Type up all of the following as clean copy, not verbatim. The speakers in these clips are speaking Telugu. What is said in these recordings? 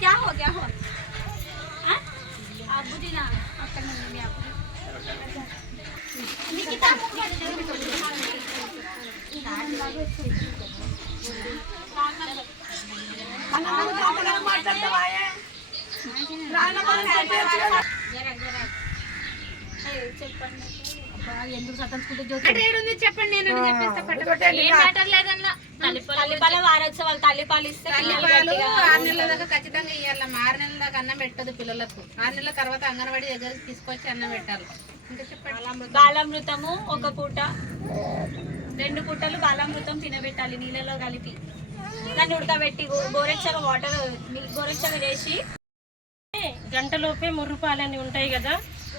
क्या हो गया हो आबू जी ना अక్కడ నుండి మీ ఆబు నికితా చెప్పండి నేను తల్లిపాల వారోత్సవాలు తల్లిపాలు ఇస్తే 6 నెలల దాకా ఖచ్చితంగా ఇవ్వాలమ్మా. 6 నెలల దాకా అన్నం పెట్టదు పిల్లలకు. 6 నెలల తర్వాత అంగన్వాడీ దగ్గరికి తీసుకొచ్చి అన్నం పెట్టాలి. ఇంకా చెప్పండి. బాలామృతము ఒక పూట 2 పూటలు బాలామృతం తినబెట్టాలి నీళ్ళలో కలిపి. దాన్ని ఉడకబెట్టి గోరెచ్చగా వాటర్ గోరెచ్చగా వేసి గంటలోపే ముర్రుపాలని ఉంటాయి కదా,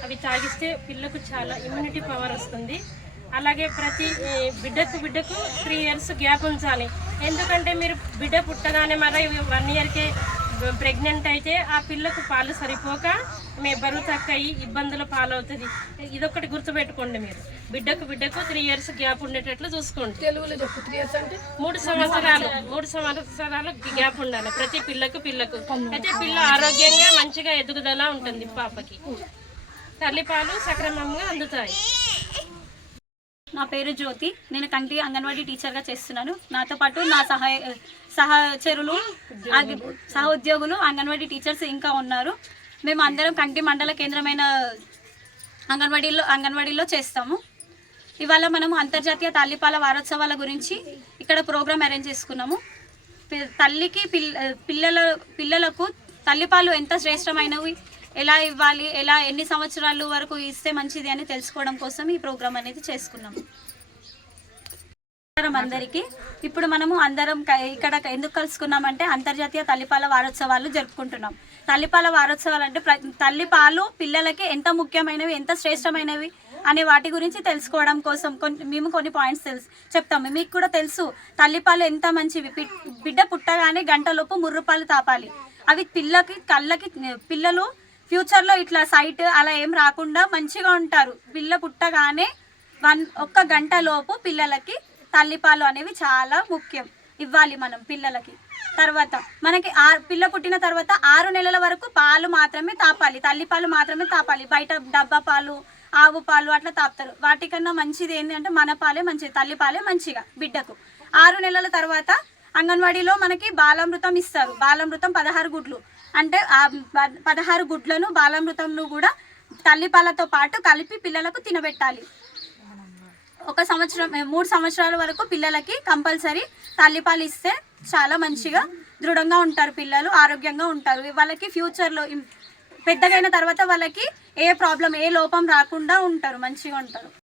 అవి తాగిస్తే పిల్లకు చాలా ఇమ్యూనిటీ పవర్ వస్తుంది. అలాగే ప్రతి బిడ్డకు 3 ఇయర్స్ గ్యాప్ ఉంచాలి. ఎందుకంటే మీరు బిడ్డ పుట్టగానే మరి 1 ఇయర్కే ప్రెగ్నెంట్ అయితే ఆ పిల్లకు పాలు సరిపోక మీ బరువు తక్కువ ఇబ్బందుల పాలవుతుంది. ఇదొకటి గుర్తుపెట్టుకోండి. మీరు బిడ్డకు 3 ఇయర్స్ గ్యాప్ ఉండేటట్లు చూసుకోండి. తెలుగులో చెప్పు. 3 ఇయర్స్ అంటే 3 సంవత్సరాలు గ్యాప్ ఉండాలి ప్రతి పిల్లకు. అయితే పిల్ల ఆరోగ్యంగా మంచిగా ఎదుగుదల ఉంటుంది. పాపకి తల్లిపాలు సక్రమంగా అందుతాయి. నా పేరు జ్యోతి. నేను కంటి అంగన్వాడీ టీచర్గా చేస్తున్నాను. నాతో పాటు నా సహచరులు సహోద్యోగులు అంగన్వాడీ టీచర్స్ ఇంకా ఉన్నారు. మేము అందరం కంటి మండల కేంద్రమైన అంగన్వాడీలో చేస్తాము. ఇవాళ మనము అంతర్జాతీయ తల్లిపాల వారోత్సవాల గురించి ఇక్కడ ప్రోగ్రామ్ అరేంజ్ చేసుకున్నాము. తల్లికి పిల్లలకు తల్లిపాలు ఎంత శ్రేష్టమైనవి, ఎలా ఇవ్వాలి, ఎన్ని సంవత్సరాలు వరకు ఇస్తే మంచిది అని తెలుసుకోవడం కోసం ఈ ప్రోగ్రామ్ అనేది చేసుకున్నాము. అందరికీ ఇప్పుడు మనము అందరం ఇక్కడ ఎందుకు కలుసుకున్నామంటే అంతర్జాతీయ తల్లిపాల వారోత్సవాలు జరుపుకుంటున్నాం. తల్లిపాల వారోత్సవాలు అంటే తల్లిపాలు పిల్లలకి ఎంత ముఖ్యమైనవి, ఎంత శ్రేష్టమైనవి అనే వాటి గురించి తెలుసుకోవడం కోసం మేము కొన్ని పాయింట్స్ చెప్తాము. మీకు కూడా తెలుసు తల్లిపాలు ఎంత మంచివి. బిడ్డ పుట్టగానే గంటలోపు ముర్రుపాలు తాపాలి. అవి పిల్లలు ఫ్యూచర్లో ఇట్లా సైట్ అలా ఏం రాకుండా మంచిగా ఉంటారు. పిల్ల పుట్టగానే 1 గంట లోపు పిల్లలకి తల్లిపాలు అనేవి చాలా ముఖ్యం, ఇవ్వాలి మనం పిల్లలకి. తర్వాత మనకి పిల్ల పుట్టిన తర్వాత 6 నెలల వరకు పాలు మాత్రమే తాపాలి, తల్లిపాలు మాత్రమే తాపాలి. బయట డబ్బా పాలు, ఆవు పాలు అట్లా తాపుతారు. వాటికన్నా మంచిది ఏంటంటే మన పాలే మంచిది, తల్లిపాలే మంచిగా బిడ్డకు. 6 నెలల తర్వాత అంగన్వాడీలో మనకి బాలామృతం ఇస్తారు. బాలామృతం 16 గుడ్లు అంటే 16 గుడ్లను బాలామృతంను కూడా తల్లిపాలతో పాటు కలిపి పిల్లలకు తినబెట్టాలి. 3 సంవత్సరాల వరకు పిల్లలకి కంపల్సరీ తల్లిపాలు ఇస్తే చాలా మంచిగా దృఢంగా ఉంటారు పిల్లలు, ఆరోగ్యంగా ఉంటారు. వాళ్ళకి ఫ్యూచర్లో పెద్దగైన తర్వాత వాళ్ళకి ఏ లోపం రాకుండా ఉంటారు, మంచిగా ఉంటారు.